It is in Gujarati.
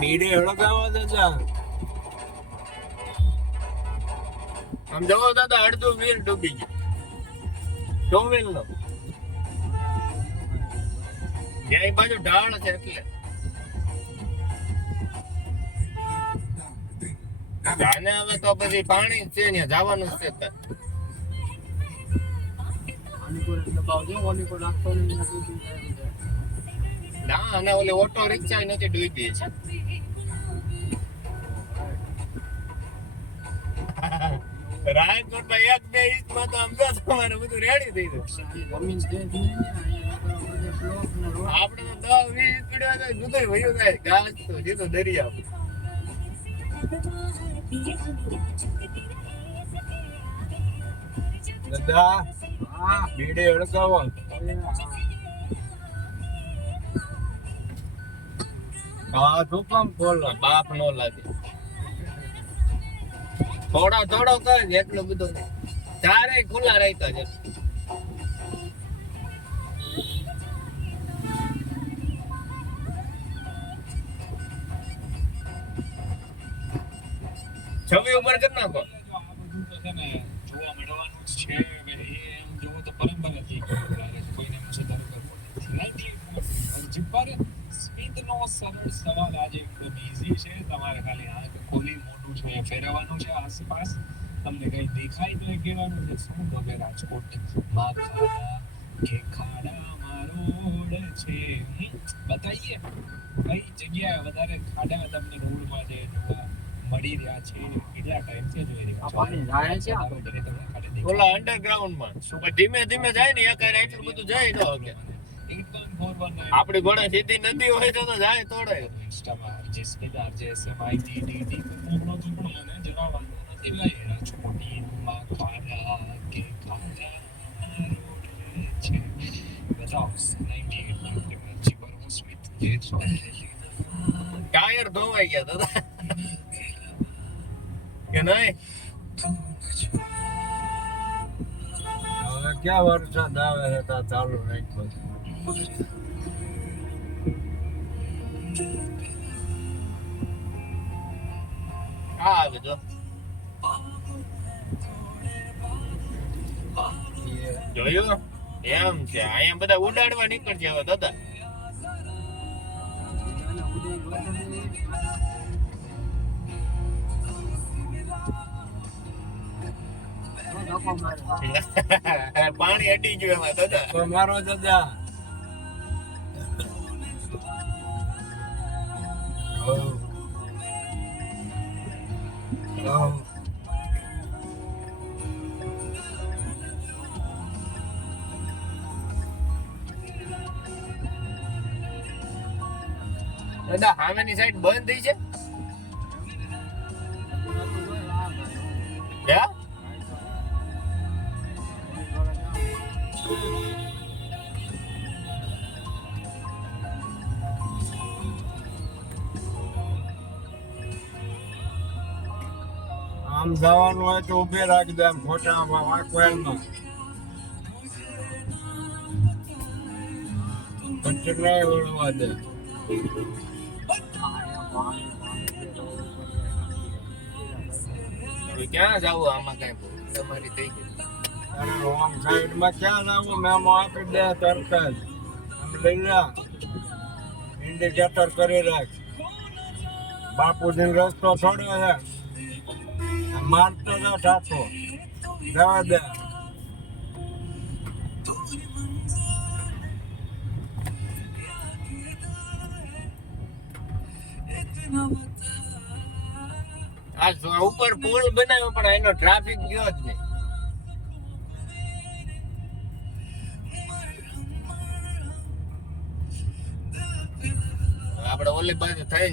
બીડે હળગાવા દાદા આમ જવો દાદા અડધું વીર ડૂબી ગયું ટોવેલ નો જ્યાં એ બાજુ ઢાળ છે એટલે આને હવે તો પછી પાણી છે ત્યાં જવાનું જ છે ના અને ઓલી ઓટો રિક્ષા નથી ડૂબી છે રાજકોટ માં એક બે ઇંચ માં તો અમદાવાદ તમારે બધું રેડી થઈ જાય આપડે તો 10-20 ઇંચ પડ્યા તો જુદો વયો જાય ઘાસ તો સીધો દરિયા દાદા હા બીડે હળગાવો હા તું કામ ખોલો બાપ નો લાગે થોડો કર એટલું બધું ચારે ખુલ્લા રહેતા છે છવી ઉપર કર નાખો જોવા મળવાનું છે એમ જોવો તો પરંપરાથી કોઈને મુસાફરી કરવો સ્પીડનો સરળ સવાલ આજે એકદમ ઈઝી છે તમારે ખાલી આંખ ખોલી મોટું છે ફેરવવાનું છે આસપાસ તમને કઈ દેખાય તો એ કહેવાનું છે શું હવે રાજકોટ માં ખાડા કે ખાડામાં રોડ છે બતાઈએ કઈ જગ્યાએ વધારે ખાડા તમને રોડમાં જે જોવા મળી રહ્યા છે કેટલા ટાઈમ થી જોઈ રહ્યા છો પાણી જાય છે ઓલા અંડરગ્રાઉન્ડ માં ધીમે ધીમે જાય ને એકારે એટલું બધું જાય ન હકે આપડી ઘોડા સીધી નદી હોય તો જાય તોડે ઇન્સ્ટામાં જે સ્પીડર જે એસએમઆઈટી ડીટી મોકલો તો પણ મને જણાવવાનું નથી લઈ રાજકોટની માં ખાડા કે ખાડા છે બતાવો 98 જીવર સ્મિથ જે ટાયર ધોવાઈ ગયા દાદા કે નહીં હવે ક્યાં વરસાદ આવે છે તો ચાલુ નહીં હા આવે જો જોયું એમ છે અહીંયા બધા ઉડાડવા નીકળશે હવે દાદા પાણી અડી ગયું એમાં દાદા મારો દાદા દાદા સામેની સાઈડ બંધ થઈ છે આમ જવાનું હોય તો ઉભે રાખી દે ફોટામાં વાંકવેલમાં કંચકડા ઓળવા દે ક્યાં જાવું આમાં કઈ તમારી થઈ ગઈ રોંગ સાઈડમાં ક્યાં જાવું મેમો આપી દે તરત જ લઈ જા ઇન્ડિકેટર કરી રાખ બાપુજી રસ્તો છોડ્યો છે મારતો જા ઠાઠો જવા દે આ ઉપર પુલ બનાવ્યો પણ એનો ટ્રાફિક ગયો જ નહીં આપણે ઓલી બાજુ થઈ